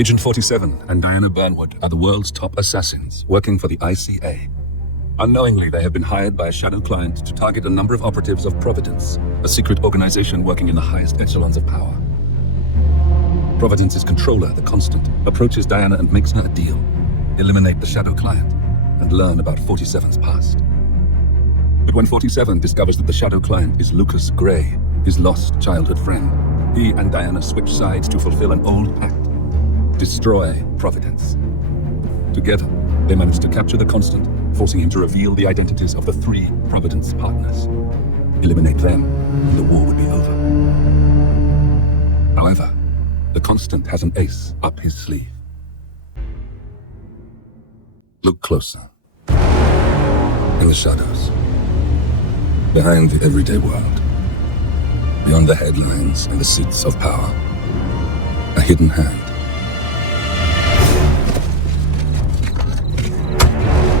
Agent 47 and Diana Burnwood are the world's top assassins working for the ICA. Unknowingly, they have been hired by a shadow client to target a number of operatives of Providence, a secret organization working in the highest echelons of power. Providence's controller, the Constant, approaches Diana and makes her a deal. Eliminate the shadow client and learn about 47's past. But when 47 discovers that the shadow client is Lucas Gray, his lost childhood friend, he and Diana switch sides to fulfill an old pact. Destroy Providence. Together, they manage to capture the Constant, forcing him to reveal the identities of the 3 Providence partners. Eliminate them, and the war would be over. However, the Constant has an ace up his sleeve. Look closer. In the shadows. Behind the everyday world. Beyond the headlines and the seats of power. A hidden hand.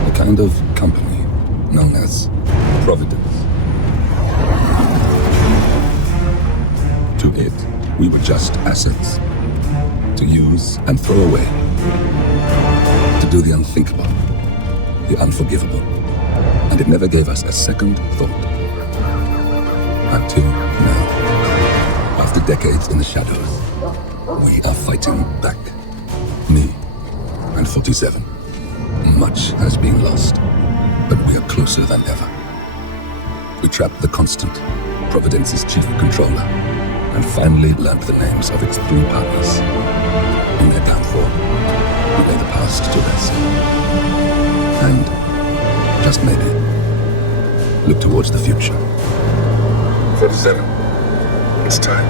A kind of company known as Providence. To it, we were just assets. To use and throw away. To do the unthinkable. The unforgivable. And it never gave us a second thought. Until now. After decades in the shadows, we are fighting back. Me and 47. Much has been lost, but we are closer than ever. We trapped the Constant, Providence's chief controller, and finally learned the names of its 3 partners. In their downfall, we lay the past to rest. And, just maybe, look towards the future. 47. It's time.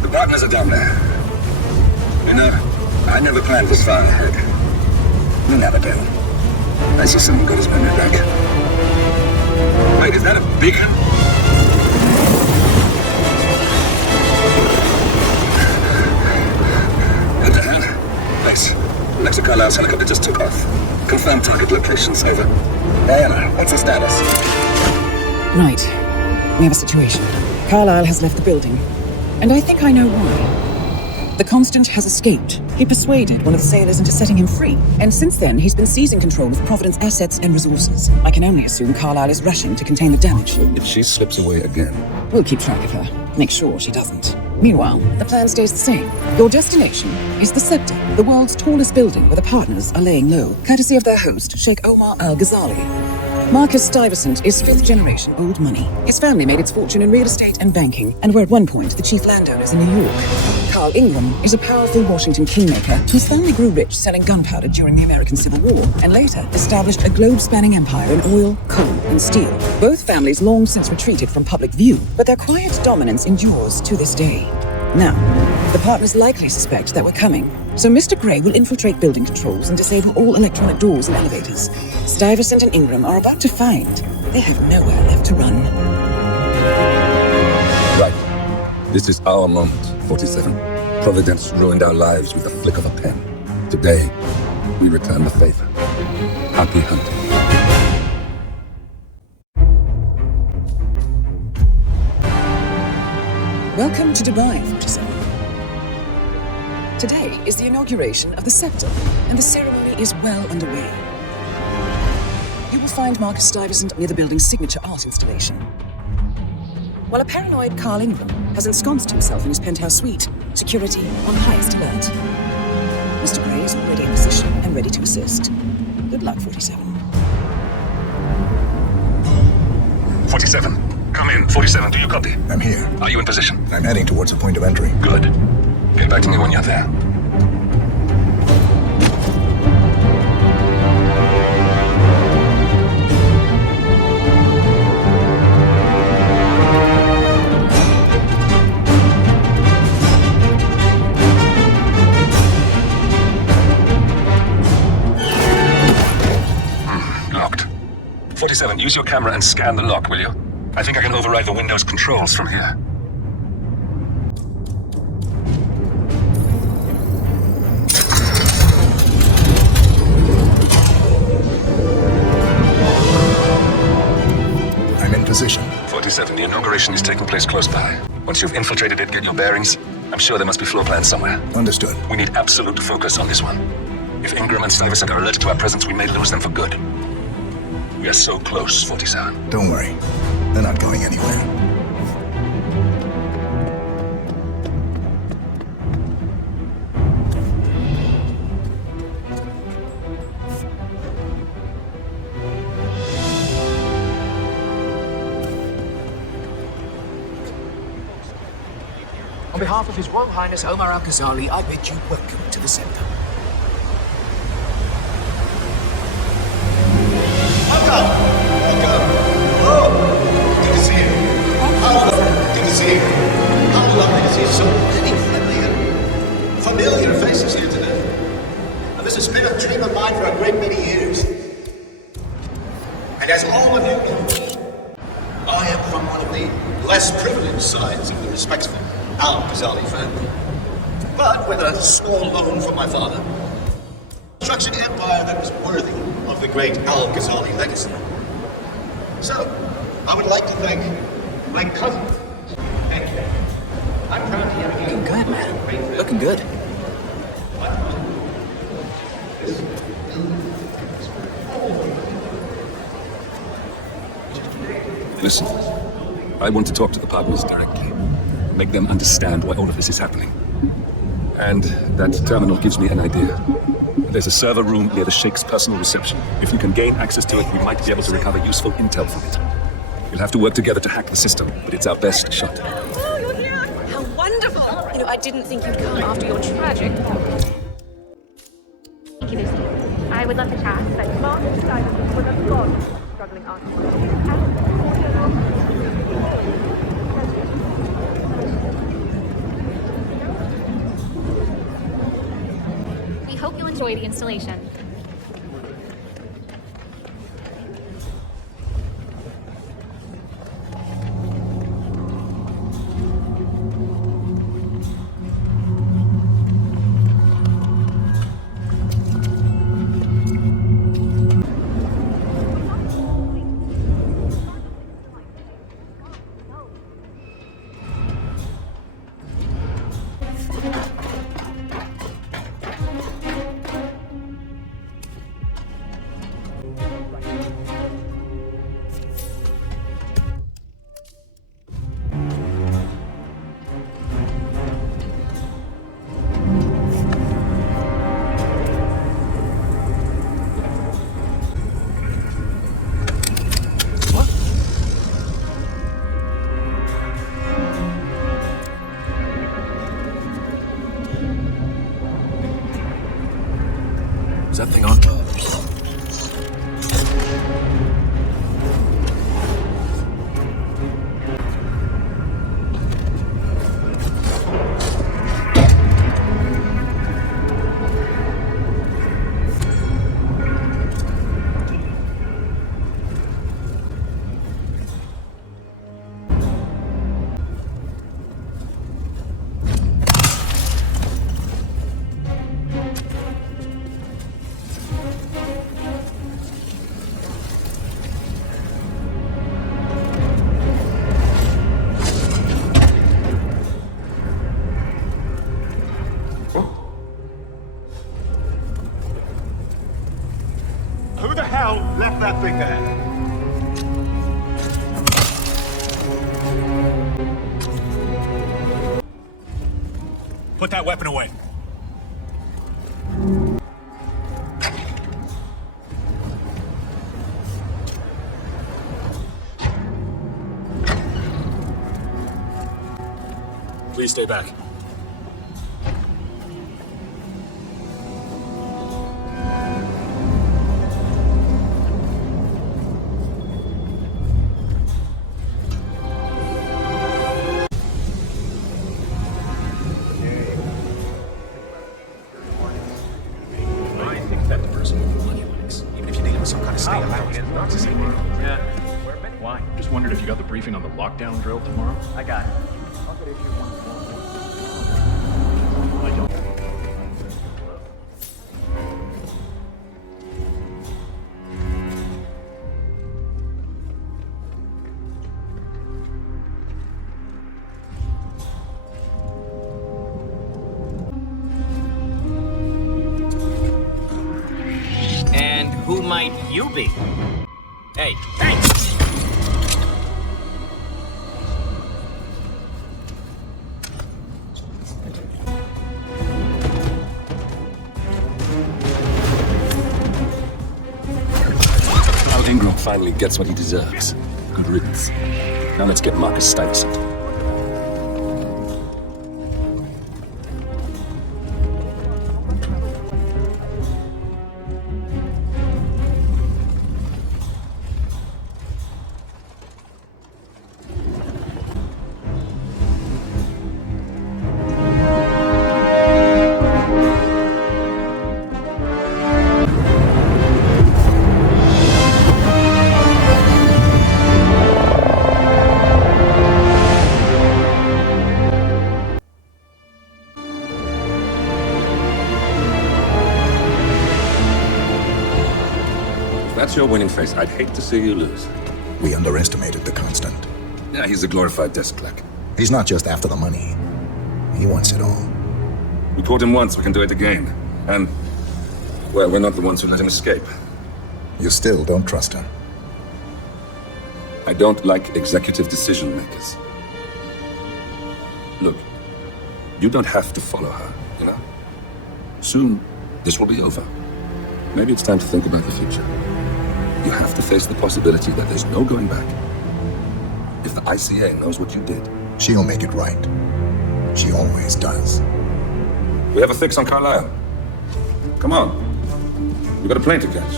The partners are down there. You know, I never planned this far ahead. You never do. That's just something good as my new back. Wait, is that a beacon? What the hell? Yes. Alexa Carlisle's helicopter just took off. Confirmed target locations, over. Diana, what's the status? Right. We have a situation. Carlisle has left the building. And I think I know why. The Constant has escaped. He persuaded one of the sailors into setting him free, and since then he's been seizing control of Providence assets and resources. I can only assume Carlisle is rushing to contain the damage. If she slips away again... We'll keep track of her. Make sure she doesn't. Meanwhile, the plan stays the same. Your destination is the Scepter, the world's tallest building where the partners are laying low, courtesy of their host, Sheikh Omar Al-Ghazali. Marcus Stuyvesant is 5th-generation old money. His family made its fortune in real estate and banking, and were at one point the chief landowners in New York. Carl Ingram is a powerful Washington kingmaker whose family grew rich selling gunpowder during the American Civil War, and later established a globe-spanning empire in oil, coal, and steel. Both families long since retreated from public view, but their quiet dominance endures to this day. Now, the partners likely suspect that we're coming, so Mr. Gray will infiltrate building controls and disable all electronic doors and elevators. Stuyvesant and Ingram are about to find they have nowhere left to run. Right. This is our moment, 47. Providence ruined our lives with the flick of a pen. Today, we return the favor. Happy hunting. Welcome to Dubai, 47. Today is the inauguration of the Scepter, and the ceremony is well underway. You will find Marcus Stuyvesant near the building's signature art installation, while a paranoid Carl Ingram has ensconced himself in his penthouse suite, security on highest alert. Mr. Gray is already in position and ready to assist. Good luck, 47. 47. Come in. 47, do you copy? I'm here. Are you in position? I'm heading towards a point of entry. Good. Get back to me when you're there. 47, use your camera and scan the lock, will you? I think I can override the Windows controls from here. I'm in position. 47, the inauguration is taking place close by. Once you've infiltrated it, get your bearings. I'm sure there must be floor plans somewhere. Understood. We need absolute focus on this one. If Ingram and Stuyvesant are alerted to our presence, we may lose them for good. We are so close, 47. Don't worry. They're not going anywhere. On behalf of His Royal Highness Omar Al-Ghazali, I bid you welcome to the Scepter. Welcome! Oh, good to see you. Good to see you. How lovely to see so many friendly and familiar faces here today. And this has been a dream of mine for a great many years. And as all of you know, I am from one of the less privileged sides of the respectable Al-Ghazali family. But with a small loan from my father, construction empire that was worthy of the great Al-Ghazali legacy. So, I would like to thank my cousin. Thank you. I'm proud to have you. Looking good, man. Looking good. Listen, I want to talk to the partners directly. Make them understand why all of this is happening. And that terminal gives me an idea. There's a server room near the Sheikh's personal reception. If we can gain access to it, we might be able to recover useful intel from it. We'll have to work together to hack the system, but it's our best shot. Oh, you're here! How wonderful! You know, I didn't think you'd come after your tragic... Thank you, Lucy. I would love to chat, but Martin Stuyvesant was a god struggling artist. We hope you'll enjoy the installation. Is that thing on? Who the hell left that thing there? Put that weapon away. Please stay back. That the person with the money likes, even if you deal with some kind of stay alive narcissist. briefing on the lockdown drill tomorrow? I got it. I don't. And who might you be? Hey, hey! Ingram finally gets what he deserves. Good riddance. Now let's get Marcus Stuyvesant. That's your winning face. I'd hate to see you lose. We underestimated the Constant. Yeah, he's a glorified desk clerk. He's not just after the money. He wants it all. We caught him once, we can do it again. And, well, we're not the ones who let him escape. You still don't trust him. I don't like executive decision makers. Look, you don't have to follow her, you know? Soon, this will be over. Maybe it's time to think about the future. You have to face the possibility that there's no going back. If the ICA knows what you did, She'll make it right. She always does. we have a fix on Carlisle. Come on. We've got a plane to catch.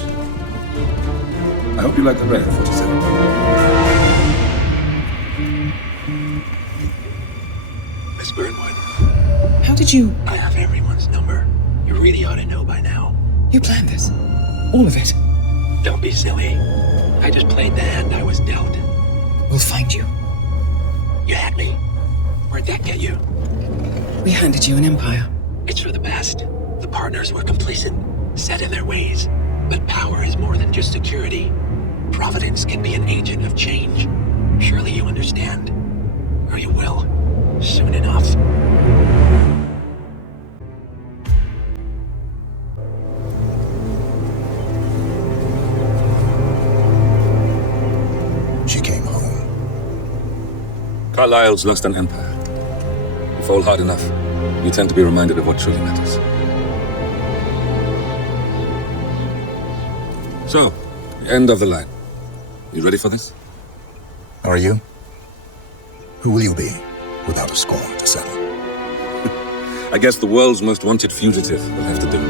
I hope you like the rain, 47. Miss Burnwood, How did you... I have everyone's number. You really ought to know by now. You planned this? All of it? Don't be silly. I just played the hand I was dealt. We'll find you. You had me. Where'd that get you? We handed you an empire. It's for the best. The partners were complacent, set in their ways. But power is more than just security. Providence can be an agent of change. Surely you understand. Or you will. Soon enough. She came home. Carlisle's lost an empire. You fall hard enough, you tend to be reminded of what truly matters. So, end of the line. You ready for this? Are you? Who will you be without a score to settle? I guess the world's most wanted fugitive will have to do.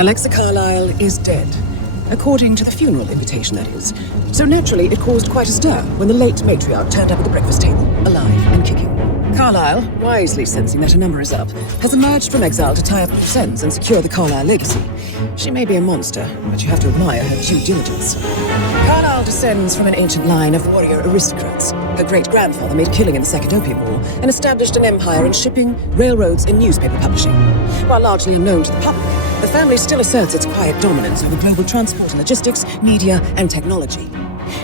Alexa Carlisle is dead. According to the funeral invitation, that is. So naturally, it caused quite a stir when the late matriarch turned up at the breakfast table, alive and kicking. Carlisle, wisely sensing that her number is up, has emerged from exile to tie up loose ends and secure the Carlisle legacy. She may be a monster, but you have to admire her due diligence. Carlisle descends from an ancient line of warrior aristocrats. Her great-grandfather made killing in the Second Opium War and established an empire in shipping, railroads, and newspaper publishing. While largely unknown to the public, the family still asserts its quiet dominance over global transport and logistics, media, and technology.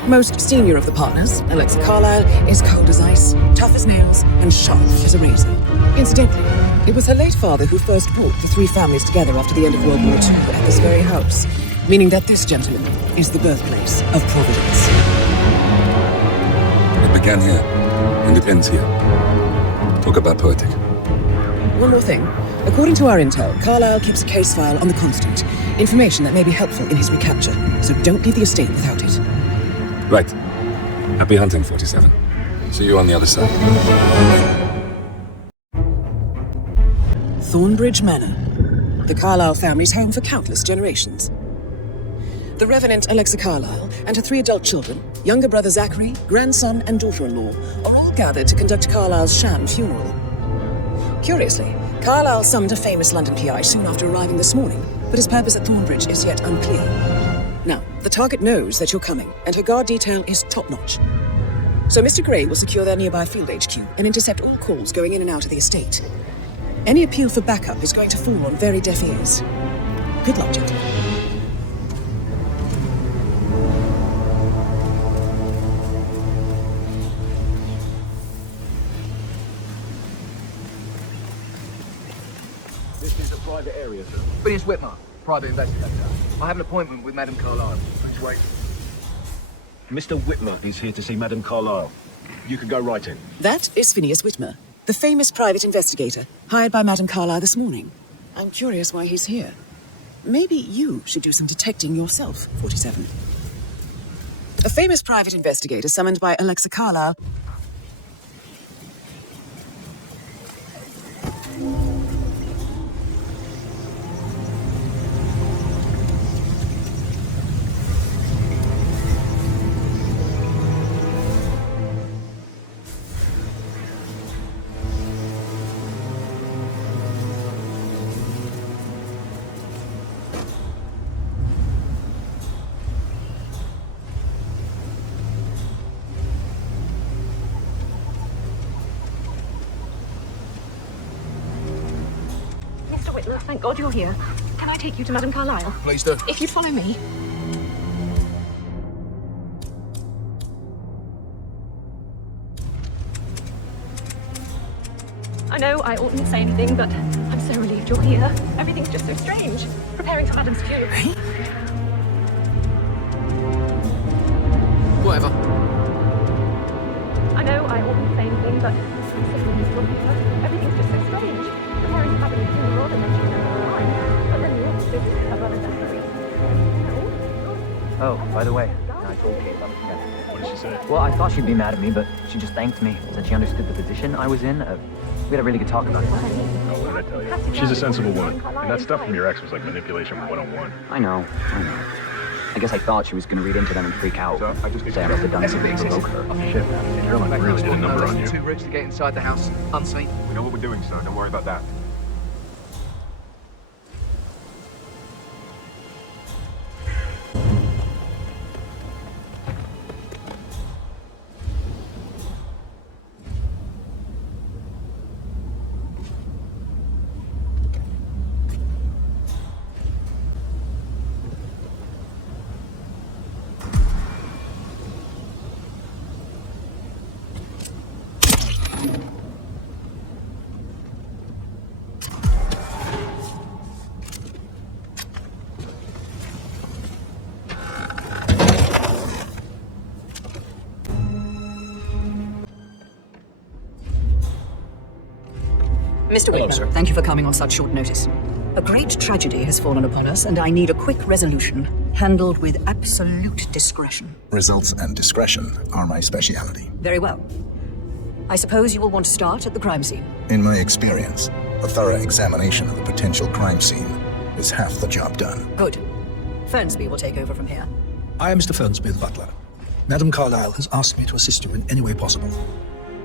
Most senior of the partners, Alexa Carlisle, is cold as ice, tough as nails, and sharp as a razor. Incidentally, it was her late father who first brought the three families together after the end of World War II at this very house, meaning that this gentleman is the birthplace of Providence. It began here, and it ends here. Talk about poetic. One more thing. According to our intel, Carlisle keeps a case file on the Constant, information that may be helpful in his recapture, so don't leave the estate without it. Right. Happy hunting, 47. See you on the other side. Thornbridge Manor, the Carlisle family's home for countless generations. The Revenant Alexa Carlisle and her three adult children, younger brother Zachary, grandson, and daughter-in-law, are all gathered to conduct Carlisle's sham funeral. Curiously, Carlisle summoned a famous London PI soon after arriving this morning, but his purpose at Thornbridge is yet unclear. Now, the target knows that you're coming, and her guard detail is top-notch. So Mr. Gray will secure their nearby field HQ and intercept all calls going in and out of the estate. Any appeal for backup is going to fall on very deaf ears. Good luck, gentlemen. This is a private area, sir. Phineas Whitmer, private investigator. I have an appointment with Madame Carlyle. Please wait. Mr. Whitmer is here to see Madame Carlyle. You can go right in. That is Phineas Whitmer, the famous private investigator, hired by Madame Carlyle this morning. I'm curious why he's here. Maybe you should do some detecting yourself, 47. A famous private investigator summoned by Alexa Carlyle. Whitmer, thank God you're here. Can I take you to Madame Carlyle? Please do. If you'd follow me. I know I oughtn't say anything, but I'm so relieved you're here. Everything's just so strange. Preparing for Madame's funeral. Whatever. I know I oughtn't say anything, but I'm so relieved you're here. Everything's just so strange. Preparing for Madame's funeral and then she's alive. But then you're just a brother necessary. Oh, by the way, I told Kate about the test. What did she say? Well, I thought she'd be mad at me, but she just thanked me. Said she understood the position I was in. We had a really good talk about it. Oh, what did I tell you? She's a sensible woman. And that stuff from your ex was like manipulation 101. I know. I guess I thought she was going to read into them and freak out. So I just say I must have done something to provoke her. Oh, shit, man. You're like really did a number on you. Too rich to get inside the house unseen. We know what we're doing, sir. Don't worry about that. Mr. Whitmer, thank you for coming on such short notice. A great tragedy has fallen upon us, and I need a quick resolution, handled with absolute discretion. Results and discretion are my speciality. Very well. I suppose you will want to start at the crime scene. In my experience, a thorough examination of the potential crime scene is half the job done. Good. Fernsby will take over from here. I am Mr. Fernsby, the butler. Madame Carlyle has asked me to assist you in any way possible.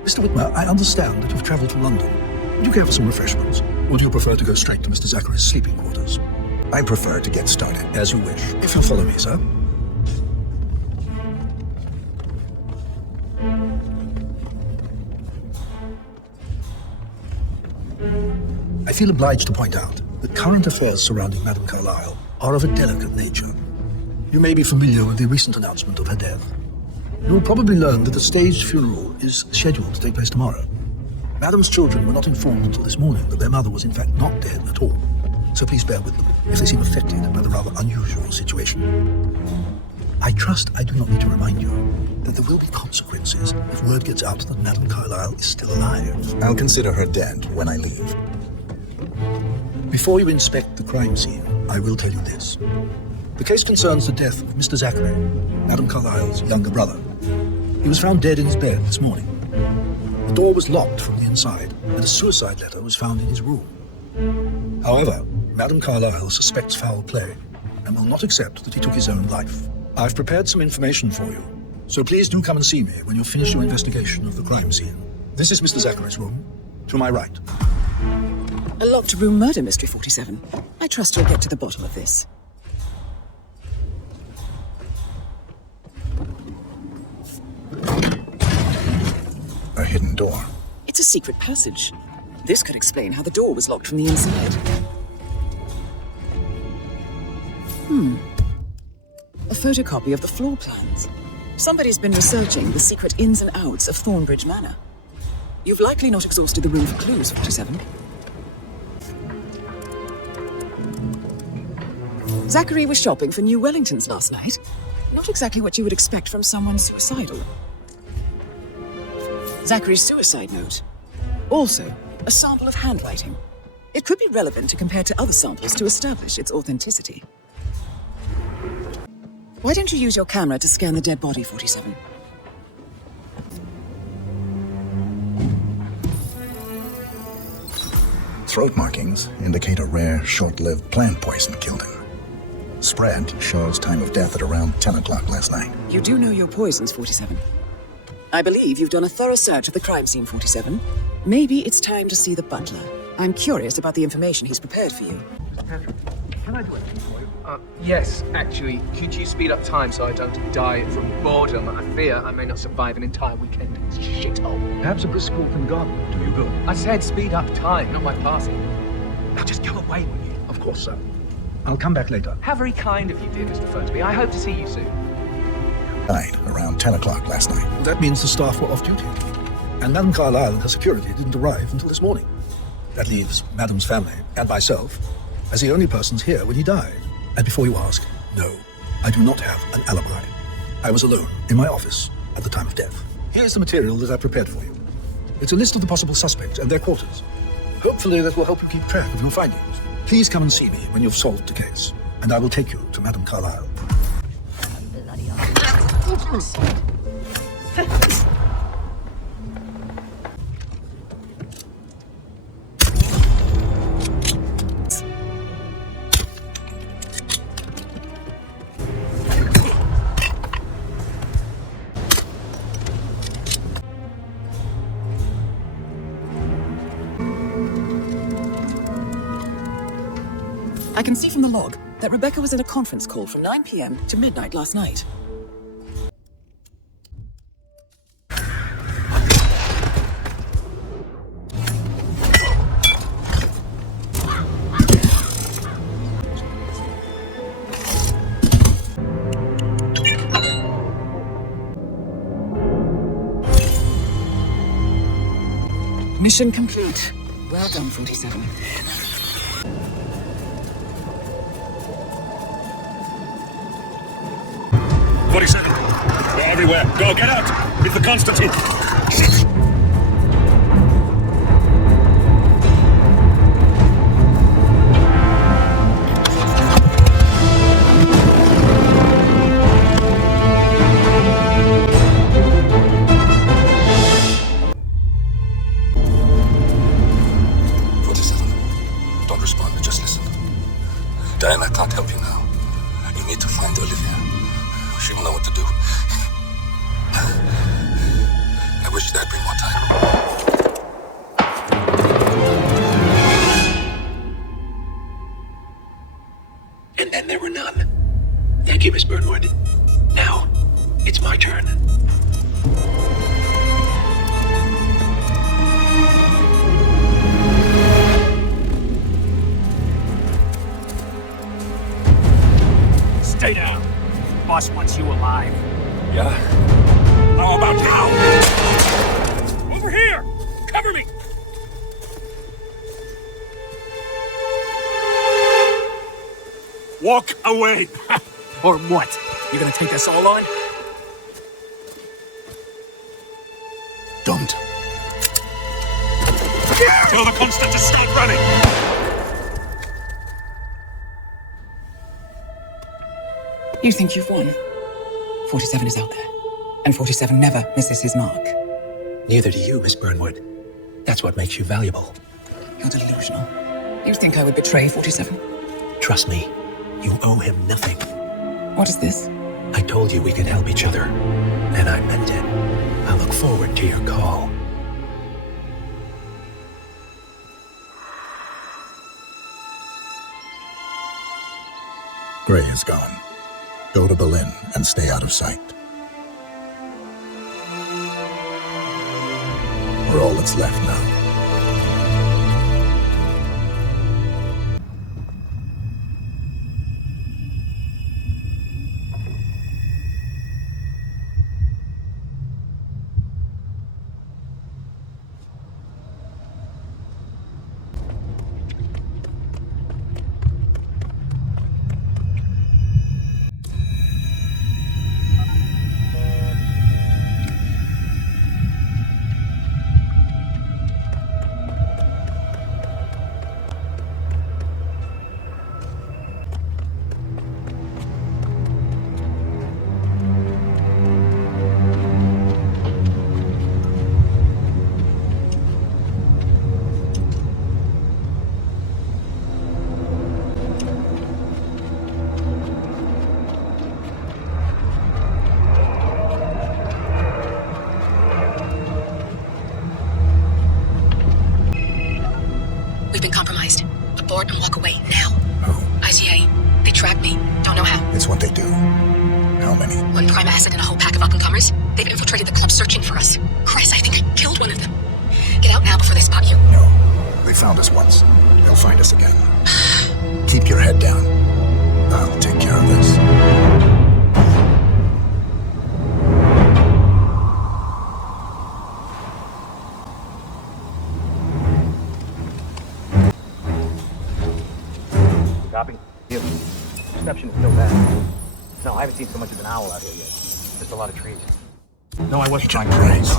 Mr. Whitmer, I understand that you've travelled to London. Would you care for some refreshments? Or do you prefer to go straight to Mr. Zachary's sleeping quarters? I prefer to get started. As you wish. If you'll follow me, sir. I feel obliged to point out that current affairs surrounding Madame Carlyle are of a delicate nature. You may be familiar with the recent announcement of her death. You will probably learn that the staged funeral is scheduled to take place tomorrow. Madame's children were not informed until this morning that their mother was in fact not dead at all. So please bear with them if they seem affected by the rather unusual situation. I trust I do not need to remind you that there will be consequences if word gets out that Madame Carlyle is still alive. I'll consider her dead when I leave. Before you inspect the crime scene, I will tell you this. The case concerns the death of Mr. Zachary, Madame Carlyle's younger brother. He was found dead in his bed this morning. The door was locked from the inside, and a suicide letter was found in his room. However, Madame Carlyle suspects foul play and will not accept that he took his own life. I've prepared some information for you, so please do come and see me when you've finished your investigation of the crime scene. This is Mr. Zachary's room, to my right. A locked room murder mystery, 47. I trust you'll get to the bottom of this. a hidden door. It's a secret passage. This could explain how the door was locked from the inside. A photocopy of the floor plans. Somebody's been researching the secret ins and outs of Thornbridge Manor. You've likely not exhausted the room for clues, 47. Zachary was shopping for New Wellingtons last night. Not exactly what you would expect from someone suicidal. Zachary's suicide note. Also, a sample of handwriting. It could be relevant to compare to other samples to establish its authenticity. Why don't you use your camera to scan the dead body, 47? Throat markings indicate a rare, short-lived plant poison killed him. Spread shows time of death at around 10 o'clock last night. You do know your poisons, 47. I believe you've done a thorough search of the crime scene, 47. Maybe it's time to see the butler. I'm curious about the information he's prepared for you. Can I do anything for you? Yes, actually. Could you speed up time so I don't die from boredom? I fear I may not survive an entire weekend in this shithole. Perhaps a brisk walk in the garden will do you good. I said speed up time, not my party. Now just go away, will you? Of course, sir. I'll come back later. How very kind of you, dear Mr. Fernsby. I hope to see you soon. Died around 10 o'clock last night. That means the staff were off duty. And Madame Carlyle and her security didn't arrive until this morning. That leaves Madame's family and myself as the only persons here when he died. And before you ask, no, I do not have an alibi. I was alone in my office at the time of death. Here's the material that I prepared for you. It's a list of the possible suspects and their quarters. Hopefully that will help you keep track of your findings. Please come and see me when you've solved the case, and I will take you to Madame Carlyle. I can see from the log that Rebecca was in a conference call from 9 p.m. to midnight last night. Mission complete. Well done, 47. 47. They're everywhere. Go, get out! It's the Constantine! Don't respond, just listen. Diana can't help you now. You need to find Olivia. She will know what to do. I wish there'd been more time. And then there were none. Thank you, Miss Burnwood. Now, it's my turn. Stay down. Boss wants you alive. Yeah? How about now? Over here! Cover me! Walk away! Or what? You gonna take us all on? Don't. Tell the Constant to stop running! You think you've won. 47 is out there. And 47 never misses his mark. Neither do you, Miss Burnwood. That's what makes you valuable. You're delusional. You think I would betray 47? Trust me, you owe him nothing. What is this? I told you we could help each other, and I meant it. I look forward to your call. Gray is gone. Go to Berlin and stay out of sight. We're all that's left now. We've been compromised. Abort and walk away now. ICA. They tracked me. Don't know how. It's what they do. How many? One prime asset and a whole pack of up-and-comers. They've infiltrated the club searching for us. Chris, I think I killed one of them. Get out now before they spot you. No. They found us once. They'll find us again. Keep your head down. I'll take care of this. Copy. You. Reception is still bad. No, I haven't seen so much as an owl out here yet. Just a lot of trees. No, I wasn't trying to raise.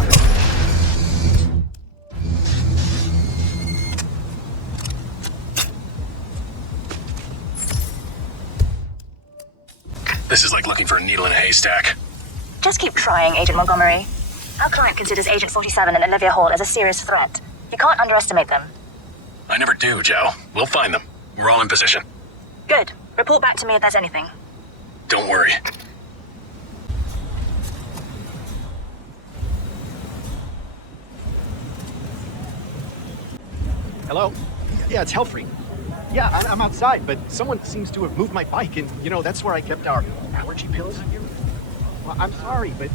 This is like looking for a needle in a haystack. Just keep trying, Agent Montgomery. Our client considers Agent 47 and Olivia Hall as a serious threat. You can't underestimate them. I never do, Joe. We'll find them. We're all in position. Good. Report back to me if there's anything. Don't worry. Hello? Yeah, it's Helfrey. Yeah, I'm outside, but someone seems to have moved my bike, and, you know, that's where I kept our allergy pills. Well, I'm sorry, but...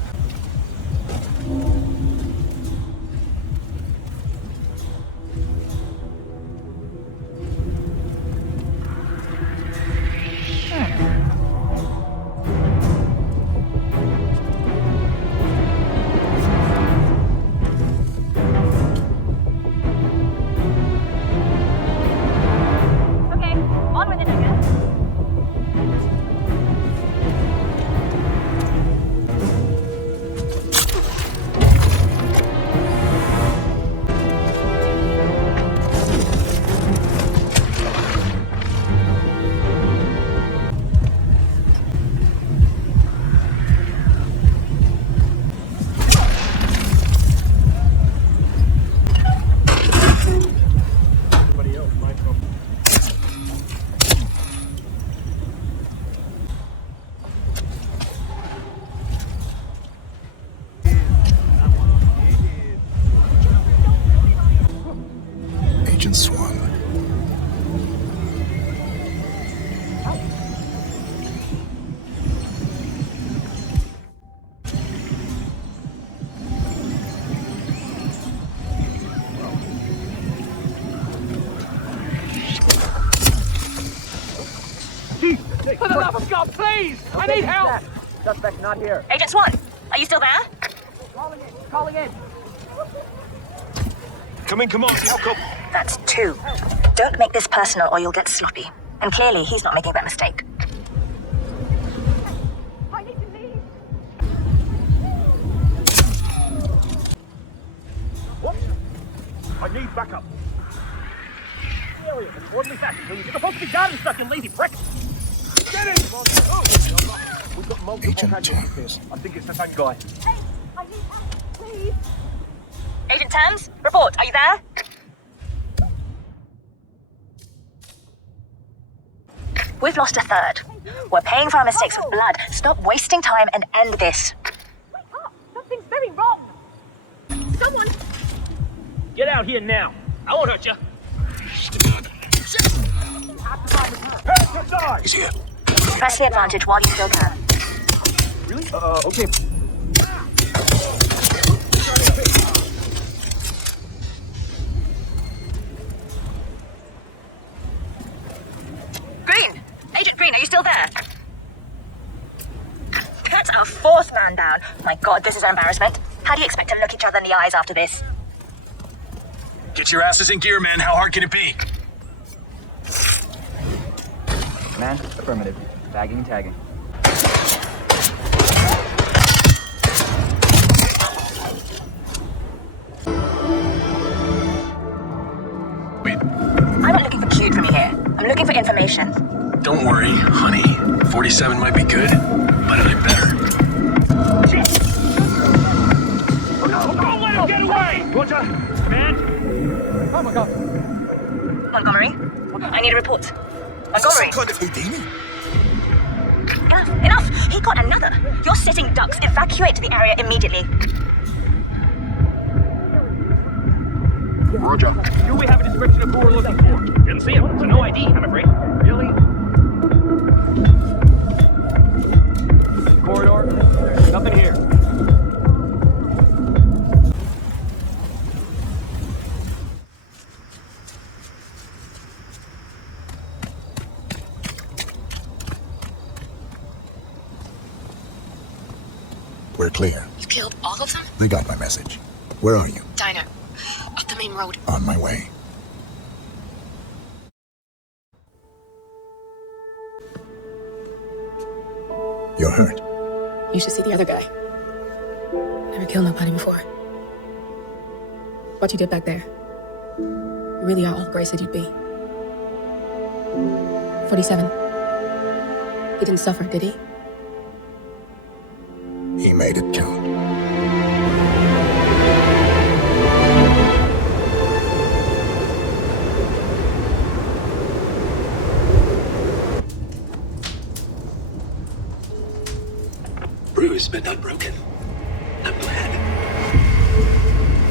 For the love of God, please! I need help! Suspect not here. Agent Swan, are you still there? Calling in. Calling in. Come in, come on. How come? That's 2. Don't make this personal or you'll get sloppy. And clearly, he's not making that mistake. I need to leave. What? I need backup. Alien, orderly fashion, please. You're supposed to be guarding stuff, you lazy prick! Get in! We've got multiple casualties here. I think it's the same guy. Hey, I need help, please. Agent Thames, report. Are you there? We've lost a third. We're paying for our mistakes with blood. Stop wasting time and end this. Wake up! Something's very wrong. Someone... Get out here now. I won't hurt you. He's here. Press the advantage while you still can. Really? Okay. This is an embarrassment. How do you expect to look each other in the eyes after this? Get your asses in gear, men. How hard can it be? Command, affirmative. Bagging and tagging. I'm not looking for cute from here. I'm looking for information. Don't worry, honey. 47 might be good, but I'm better. Don't let him get away! Roger! Man! Oh my god. Montgomery? I need a report. Montgomery! Some kind of Houdini? Enough! He got another. You're sitting ducks. Evacuate to the area immediately. Roger. Do we have a description of who we're looking for? Didn't see him, so no ID, I'm afraid. Really? Corridor? There's nothing here. We're clear. You killed all of them? They got my message. Where are you? Diner. Up the main road. On my way. You're hurt. You should see the other guy. Never killed nobody before. What you did back there. You really are all Gray said you'd be. 47. He didn't suffer, did he? He made it count. Bruised but not broken. I'm glad.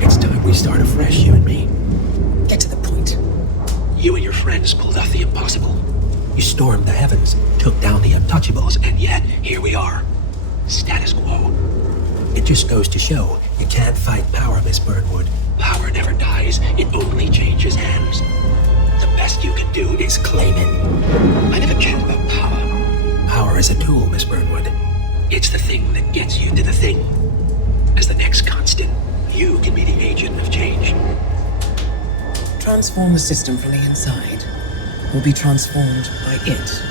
It's time we start afresh, you and me. Get to the point. You and your friends pulled off the impossible. You stormed the heavens, took down the Untouchables, and yet here we are. Status quo. It just goes to show you can't fight power, Miss Burnwood. Power never dies, it only changes hands. The best you can do is claim it. I never cared about power. Power is a tool, Miss Burnwood. It's the thing that gets you to the thing. As the next constant, you can be the agent of change. Transform the system from the inside, or be transformed by it.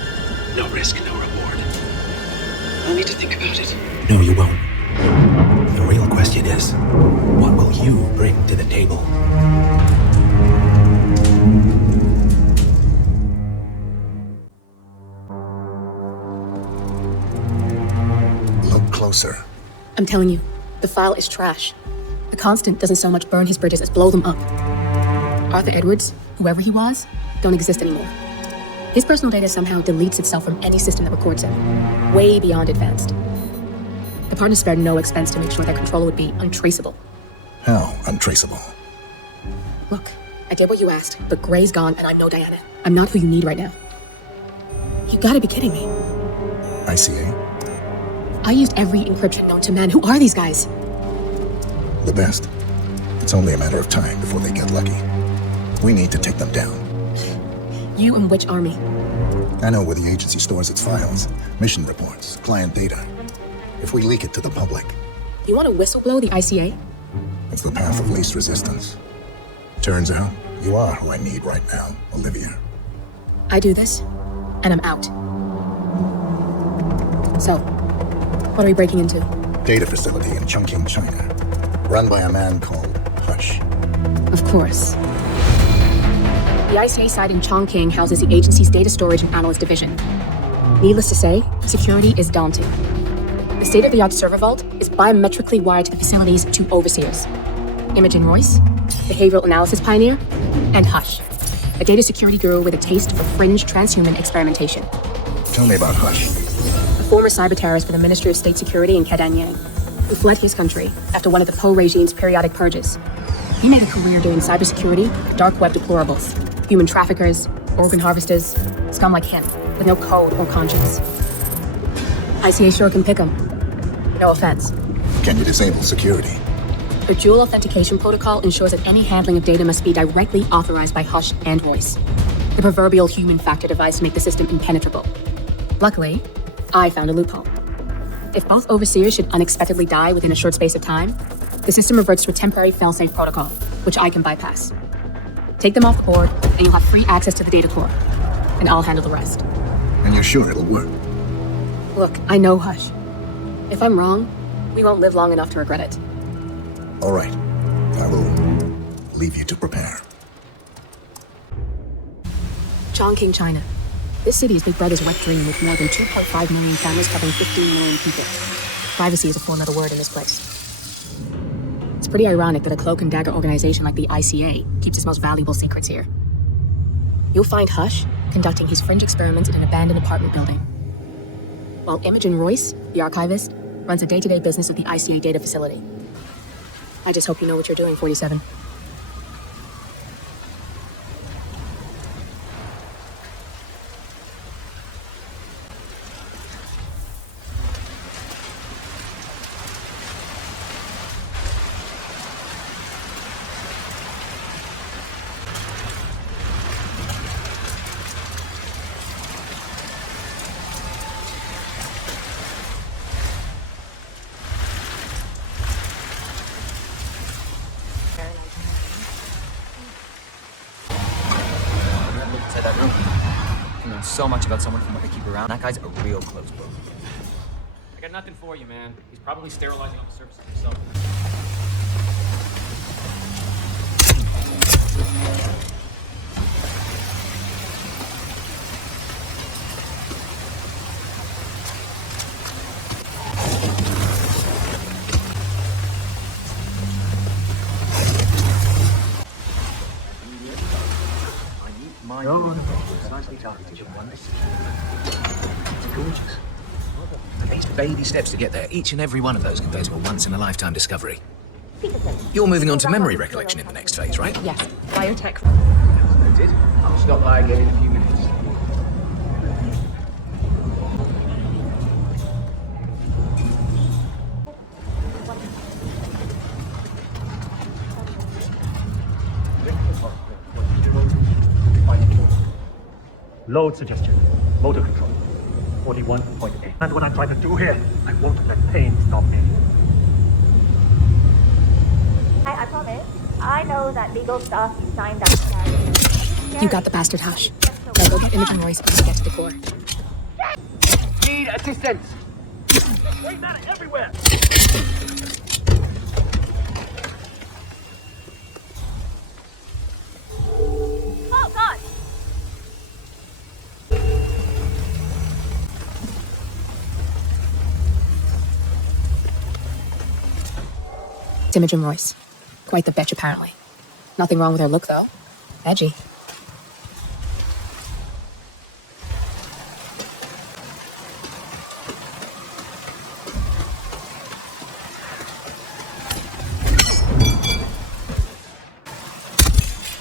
No risk, no reward. I'll need to think about it. No, you won't. The real question is, what will you bring to the table? Look closer. I'm telling you, the file is trash. The Constant doesn't so much burn his bridges as blow them up. Arthur Edwards, whoever he was, don't exist anymore. His personal data somehow deletes itself from any system that records him, way beyond advanced. The partners spared no expense to make sure that control would be untraceable. How untraceable? Look, I did what you asked, but Gray's gone and I know Diana. I'm not who you need right now. You gotta be kidding me. ICA? I used every encryption known to man. Who are these guys? The best. It's only a matter of time before they get lucky. We need to take them down. You and which army? I know where the agency stores its files, mission reports, client data. If we leak it to the public, You want to whistleblow the ICA? it's the path of least resistance. Turns out, you are who I need right now, Olivia. I do this, and I'm out. So, what are we breaking into? Data facility in Chongqing, China. Run by a man called Hush. Of course. The ICA site in Chongqing houses the agency's data storage and analyst division. Needless to say, security is daunting. The state-of-the-art server vault is biometrically wired to the facility's two overseers, Imogen Royce, behavioral analysis pioneer, and Hush, a data security guru with a taste for fringe transhuman experimentation. Tell me about Hush. A former cyber terrorist for the Ministry of State Security in Kedangyang, who fled his country after one of the Po regime's periodic purges. He made a career doing cybersecurity, dark web deplorables, human traffickers, organ harvesters, scum like him, with no code or conscience. ICA sure can pick him. No offense. Can you disable security? The dual authentication protocol ensures that any handling of data must be directly authorized by Hush and Royce, the proverbial human factor device to make the system impenetrable. Luckily, I found a loophole. If both overseers should unexpectedly die within a short space of time, the system reverts to a temporary failsafe protocol, which I can bypass. Take them off board, and you'll have free access to the data core. And I'll handle the rest. And you're sure it'll work? Look, I know Hush. If I'm wrong, we won't live long enough to regret it. All right. I will leave you to prepare. Chongqing, China. This city is Big Brother's wet dream with more than 2.5 million cameras covering 15 million people. Privacy is a four-letter word in this place. It's pretty ironic that a cloak and dagger organization like the ICA keeps its most valuable secrets here. You'll find Hush conducting his fringe experiments in an abandoned apartment building, while Imogen Royce, the archivist, runs a day-to-day business at the ICA data facility. I just hope you know what you're doing, 47. That room. You can learn so much about someone from what they keep around. That guy's a real close book. I got nothing for you, man. He's probably sterilizing on the surface of himself. Nicely targeted. It's gorgeous. It takes baby steps to get there. Each and every one of those compares to a once-in-a-lifetime discovery. You're moving on to memory recollection in the next phase, right? Yes. Biotech. Noted. I'll stop by again in a few minutes. Load suggestion. Motor control. 41.8. And what I'm trying to do here, I won't let pain stop me. I promise. I know that legal stuff you signed up for. You got the bastard, Hush. Now go get Imogen Royce and get to the core. Need assistance! Wait, man, everywhere! Oh, God! It's Imogen Royce. Quite the bitch, apparently. Nothing wrong with her look, though. Edgy.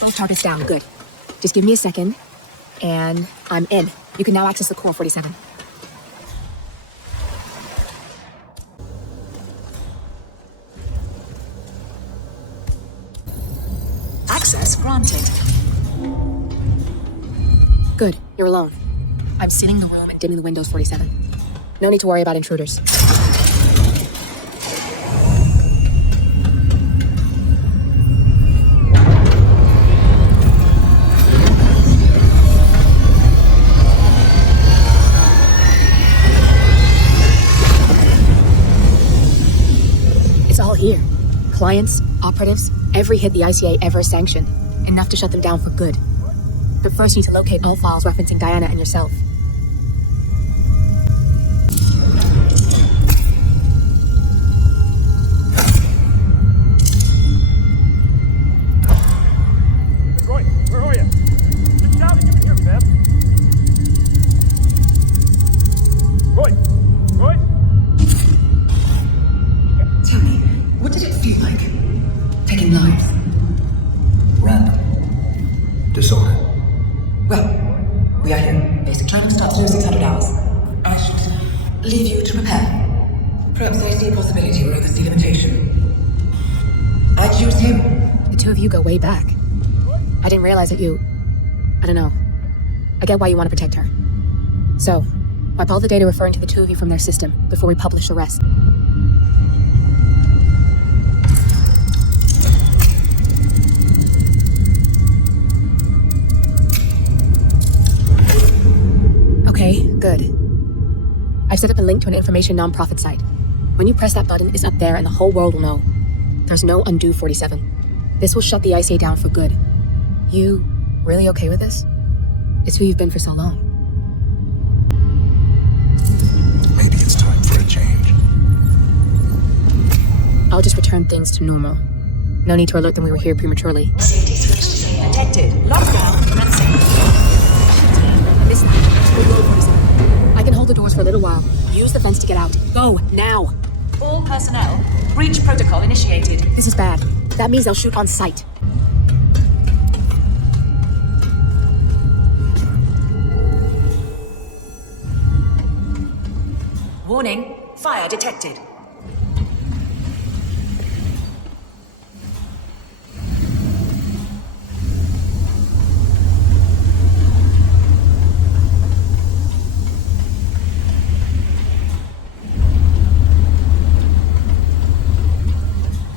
Both targets down. Good. Just give me a second, and I'm in. You can now access the core, 47. Access granted. Good. You're alone. I'm sealing the room and dimming the windows, 47. No need to worry about intruders. It's all here. Clients, operatives, every hit the ICA ever sanctioned. Enough to shut them down for good. But first you need to locate all files referencing Diana and yourself. Roy, where are you? Just shout and you can hear me, man. Roy! Roy! Tell me, what did it feel like? Taking lives? Random. Disorder. Well, we are here. Basic training starts in 600 hours. I should leave you to prepare. Perhaps I see a possibility where others see limitation. I choose him. The two of you go way back. I didn't realize that you... I don't know. I get why you want to protect her. So, Wipe all the data referring to the two of you from their system before we publish the rest. Okay, good. I've set up a link to an information nonprofit site. When you press that button, it's up there and the whole world will know. There's no undo 47. This will shut the ICA down for good. You really okay with this? It's who you've been for so long. Maybe it's time for a change. I'll just return things to normal. No need to alert them we were here prematurely. Safety switch detected. Lockdown commencing. I missed that. Good road 47. I can hold the doors for a little while. Use the vents to get out. Go, now! All personnel, breach protocol initiated. This is bad. That means they'll shoot on sight. Warning, fire detected.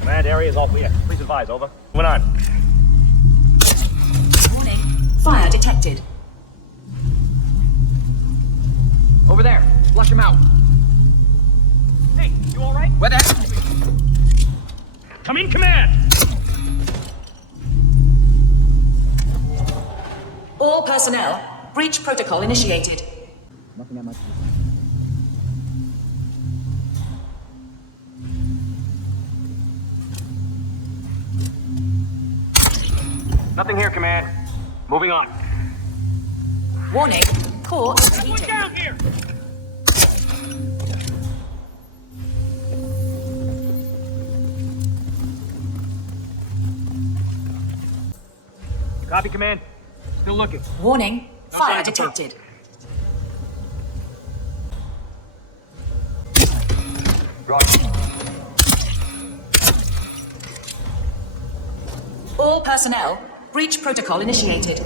Command area is all clear. Please advise, over. Moving on. Warning, fire detected. Over there. Flush him out. Hey, you all right? Where the heck? Come in, command! All personnel, breach protocol initiated. Nothing that much. Nothing here, command. Moving on. Warning, core Everyone overheating. down here! Copy, command. Still looking. Warning, No fire signs of her. detected. All personnel, breach protocol initiated.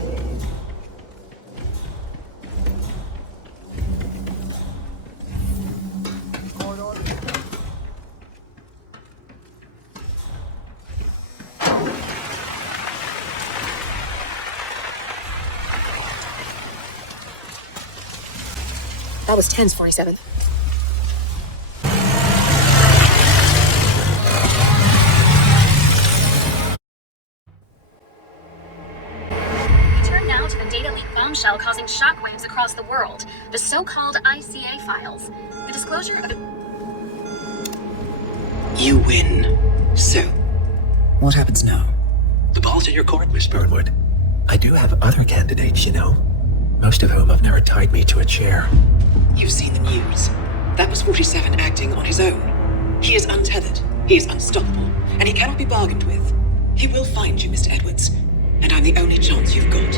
That was tense, 47. We turn now to the data leak bombshell causing shockwaves across the world. The so-called ICA files. The disclosure of... You win. So, What happens now? the ball's in your court, Miss Burnwood. I do have other candidates, you know. Most of whom have never tied me to a chair. You've seen the news. That was 47 acting on his own. He is untethered, he is unstoppable, and he cannot be bargained with. He will find you, Mr. Edwards, and I'm the only chance you've got.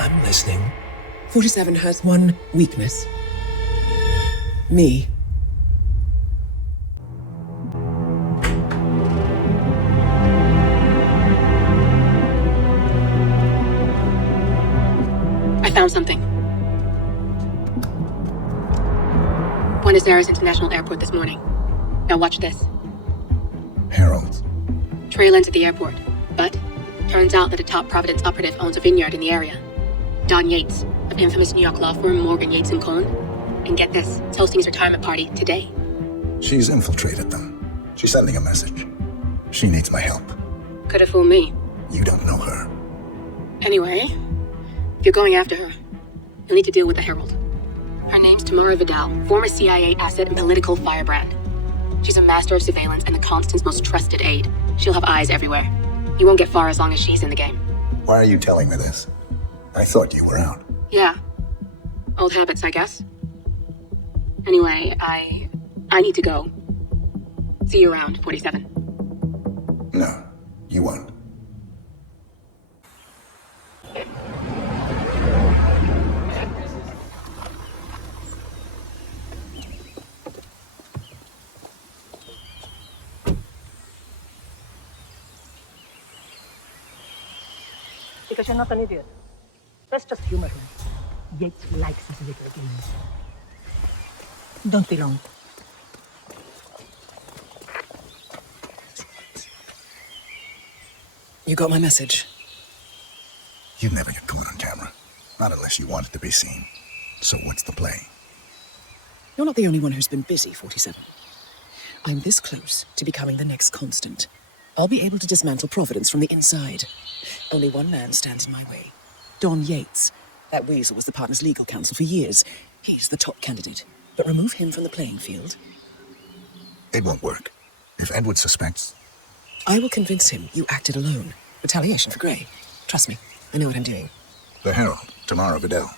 I'm listening. 47 has one weakness. Me. I found something. Buenos Aires International Airport this morning. Now watch this. Harold. Trail into the airport, but turns out that a top Providence operative owns a vineyard in the area. Don Yates, of infamous New York law firm Morgan, Yates & Cohen. And get this, he's hosting his retirement party today. She's infiltrated them. She's sending a message. She needs my help. Could have fooled me. You don't know her. Anyway, if you're going after her, you'll need to deal with the Herald. Her name's Tamara Vidal, former CIA asset and political firebrand. She's a master of surveillance and the Constant's most trusted aide. She'll have eyes everywhere. You won't get far as long as she's in the game. Why are you telling me this? I thought you were out. Yeah. Old habits, I guess. Anyway, I need to go. See you around, 47. No, you won't. Because you're not an idiot. Let's just humor him. Yates likes his little games. Don't be long. You got my message? You'd never get caught on camera. Not unless you want it to be seen. So what's the play? You're not the only one who's been busy, 47. I'm this close to becoming the next constant. I'll be able to dismantle Providence from the inside. Only one man stands in my way. Don Yates. That weasel was the partner's legal counsel for years. He's the top candidate. But remove him from the playing field. It won't work. If Edward suspects... I will convince him you acted alone. Retaliation for Gray. Trust me, I know what I'm doing. The Herald, Tamara Vidal.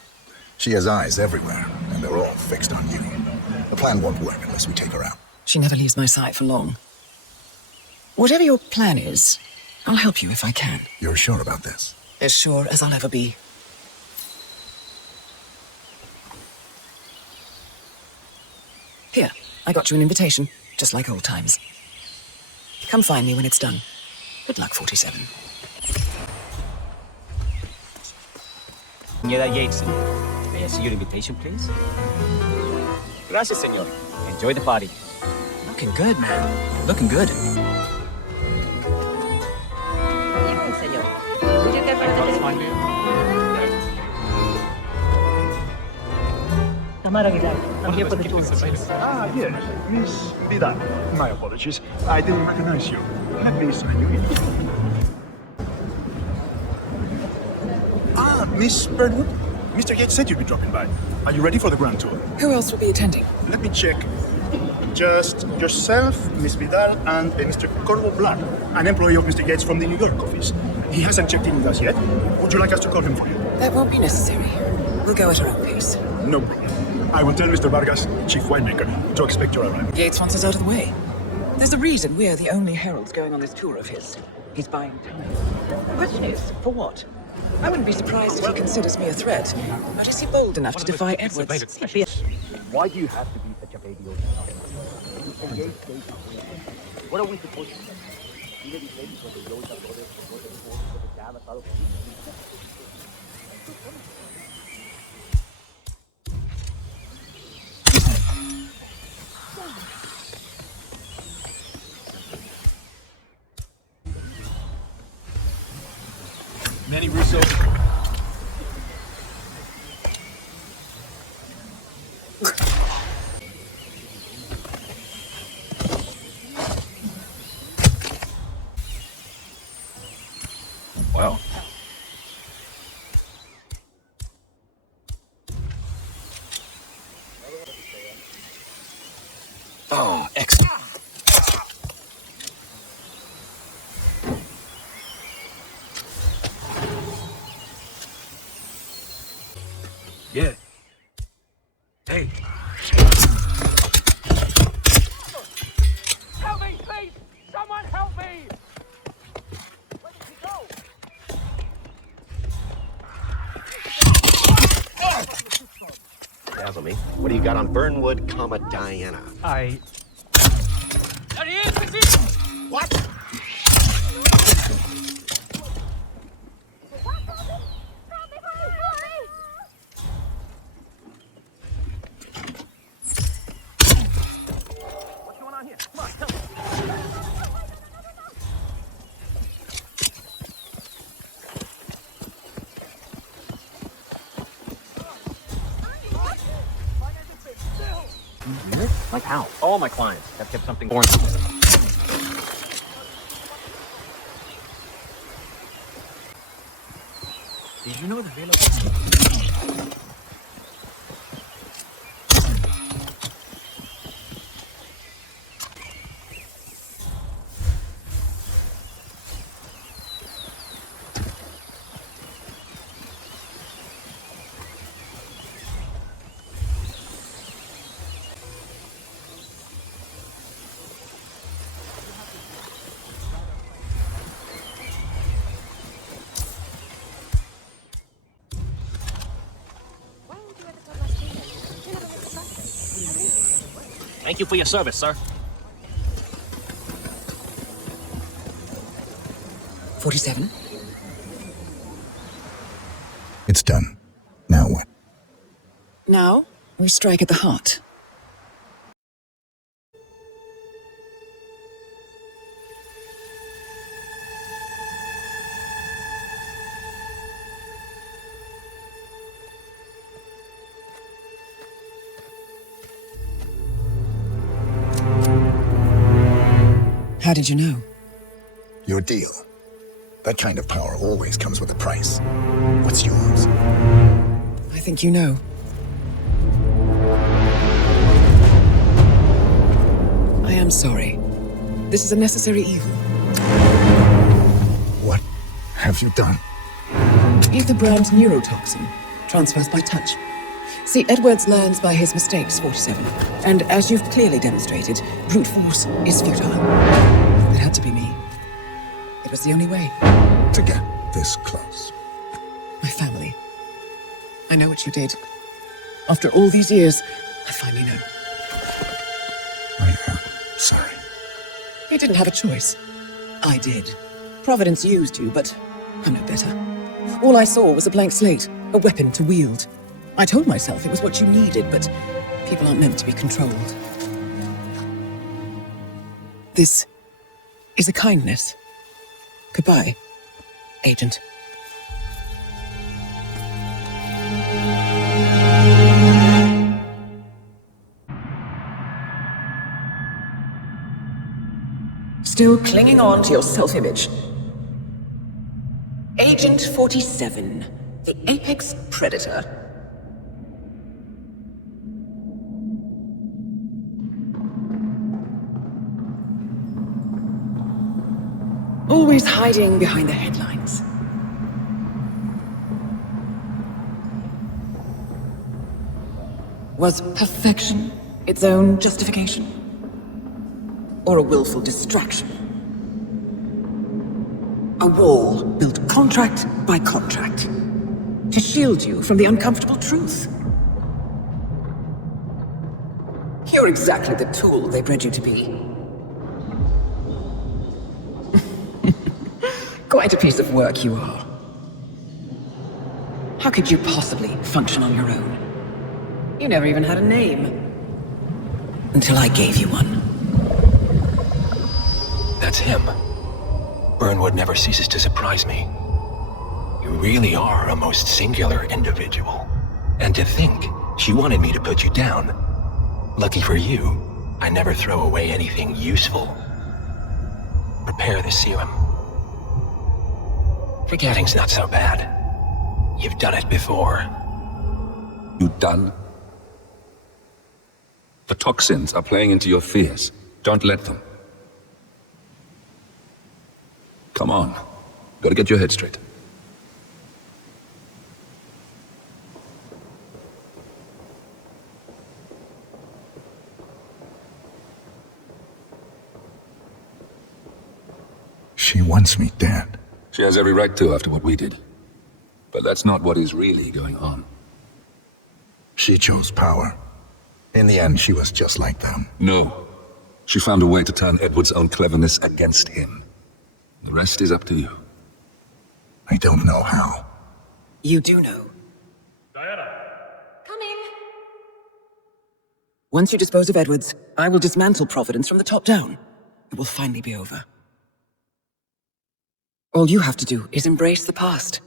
She has eyes everywhere, and they're all fixed on you. The plan won't work unless we take her out. She never leaves my sight for long. Whatever your plan is, I'll help you if I can. You're sure about this? As sure as I'll ever be. Here, I got you an invitation, just like old times. Come find me when it's done. Good luck, 47. Señora Yates, may I see your invitation, please? Gracias, señor. Enjoy the party. Looking good, man. Looking good. Evening, senor. Would you care for the Tamara Vidal, I'm here for the tourists. Ah, yes, Miss Vidal. My apologies. I didn't recognize you. Let me sign you in. Ah, Miss Burnwood. Mr. Yates said you'd be dropping by. Are you ready for the grand tour? Who else will be attending? Let me check. Just yourself, Miss Vidal, and Mr. Corvo Black, an employee of Mr. Yates from the New York office. He hasn't checked in with us yet. Would you like us to call him for you? That won't be necessary. We'll go at our own pace. No problem. I will tell Mr. Vargas, chief winemaker, to expect your arrival. Yates wants us out of the way. There's a reason we're the only heralds going on this tour of his. He's buying time. The question is, for what? I wouldn't be surprised if he considers me a threat. But is he bold enough to defy Edwards? Why do you have to be such a baby old What are we supposed to do? Either these ladies or the Yoda brothers or the dad of Estados Manny Russo. Wow. Oh, excellent. Yeah. Hey. Help me, please! Someone help me! Where did he go? Dazzle me. What do you got on Burnwood, Diana? There he is! What? Like how? All my clients have kept something foreign. Did you know the real? Thank you for your service, sir. 47. It's done. Now what? Now, we strike at the heart. How did you know? Your deal. That kind of power always comes with a price. What's yours? I think you know. I am sorry. This is a necessary evil. What have you done? Ether brand neurotoxin transfers by touch. See, Edwards learns by his mistakes, 47. And as you've clearly demonstrated, brute force is futile. It had to be me. It was the only way. To get this close. My family. I know what you did. After all these years, I finally know. I am sorry. You didn't have a choice. I did. Providence used you, but I'm no better. All I saw was a blank slate, a weapon to wield. I told myself it was what you needed, but people aren't meant to be controlled. This is a kindness. Goodbye, Agent. Still clinging on to your self-image. Agent 47, the apex predator. Always hiding behind the headlines. Was perfection its own justification? Or a willful distraction? A wall built contract by contract to shield you from the uncomfortable truth. You're exactly the tool they bred you to be. Quite a piece of work you are. How could you possibly function on your own? You never even had a name. Until I gave you one. That's him. Burnwood never ceases to surprise me. You really are a most singular individual. And to think, she wanted me to put you down. Lucky for you, I never throw away anything useful. Prepare the serum. Forgetting's not so bad. You've done it before. You done? The toxins are playing into your fears. Don't let them. Come on. Gotta get your head straight. She wants me dead. She has every right to after what we did. But that's not what is really going on. She chose power. In the end, she was just like them. No. She found a way to turn Edward's own cleverness against him. The rest is up to you. I don't know how. You do know. Diana! Coming. Once you dispose of Edwards, I will dismantle Providence from the top down. It will finally be over. All you have to do is embrace the past.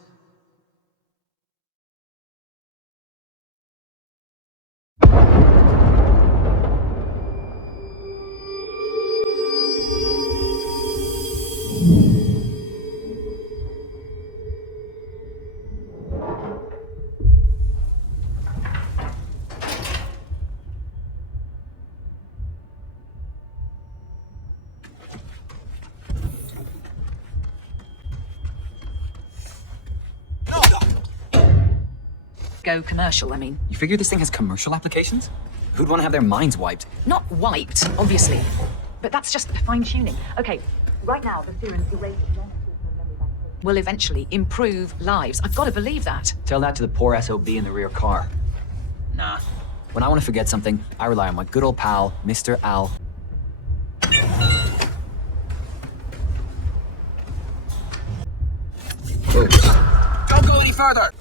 Go commercial, I mean. You figure this thing has commercial applications? Who'd want to have their minds wiped? Not wiped, obviously. But that's just fine-tuning. Okay, right now the serum erases will eventually improve lives. I've got to believe that. Tell that to the poor SOB in the rear car. Nah. When I want to forget something, I rely on my good old pal, Mr. Al. Don't go any further!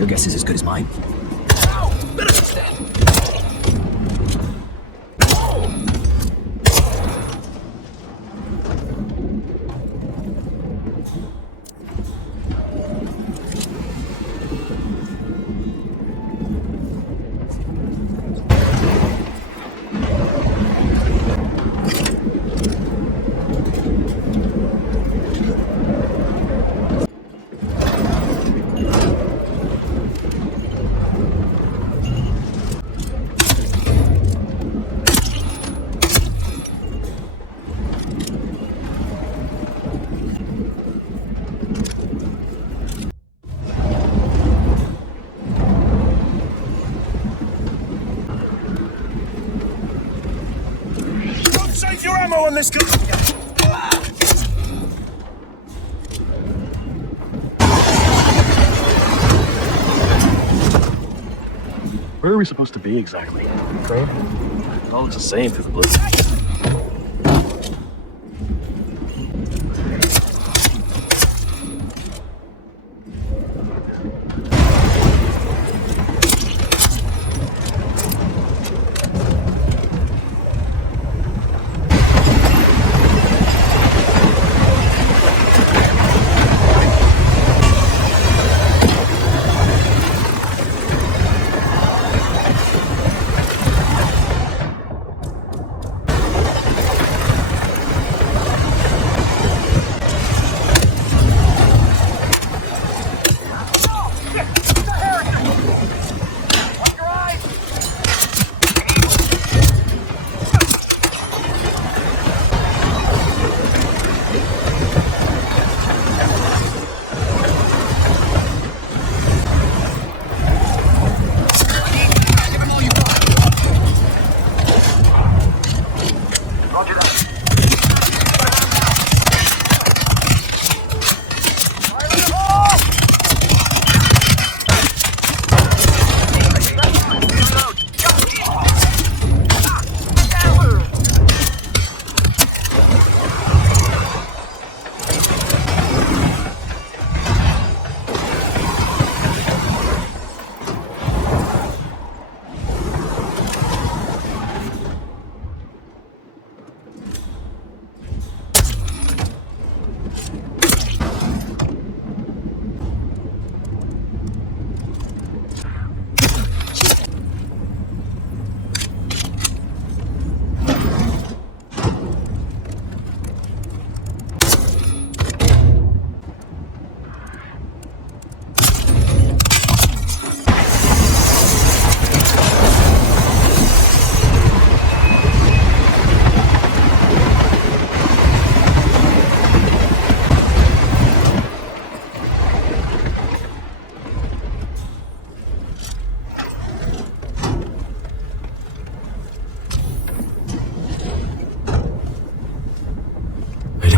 Your guess is as good as mine. Save your ammo on this gun! Where are we supposed to be exactly? Crane? It all looks the same through the blue.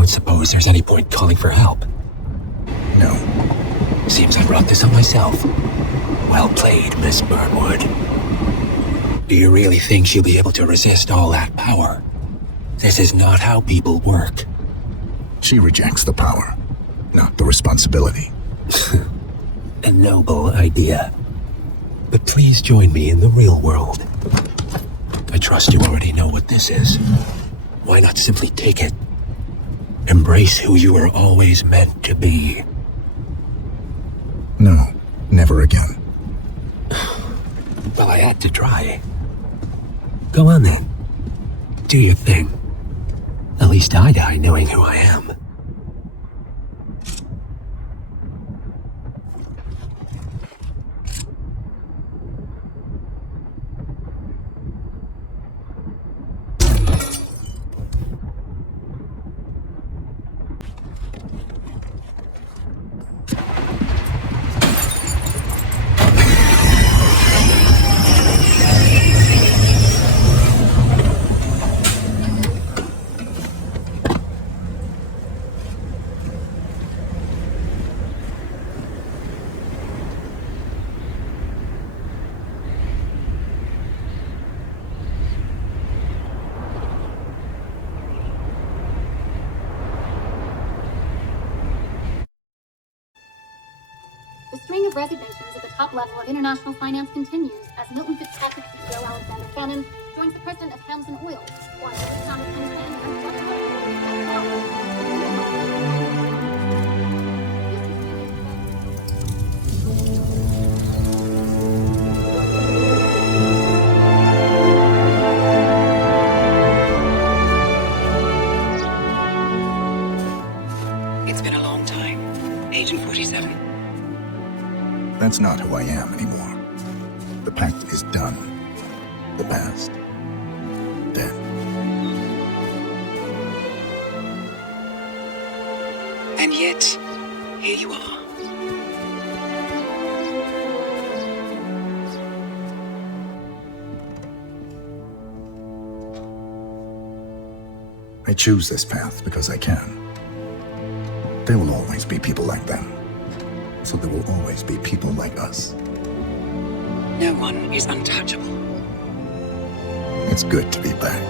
Suppose there's any point calling for help? No. Seems I brought this on myself. Well played, Miss Burnwood. Do you really think she'll be able to resist all that power? This is not how people work. She rejects the power, not the responsibility. A noble idea. But please join me in the real world. I trust you already know what this is. Why not simply take it? Embrace who you were always meant to be. No, never again. Well, I had to try. Go on then. Do your thing. At least I die knowing who I am. The string of resignations at the top level of international finance continues as Milton Fitzpatrick CEO Alexander Cannon joins the president of Hanson Oil, while the town of Chongqing and It's been a long time, Agent 47. That's not who I am anymore. The pact is done. The past, dead. And yet, here you are. I choose this path because I can. There will always be people like them. So there will always be people like us. No one is untouchable. It's good to be back.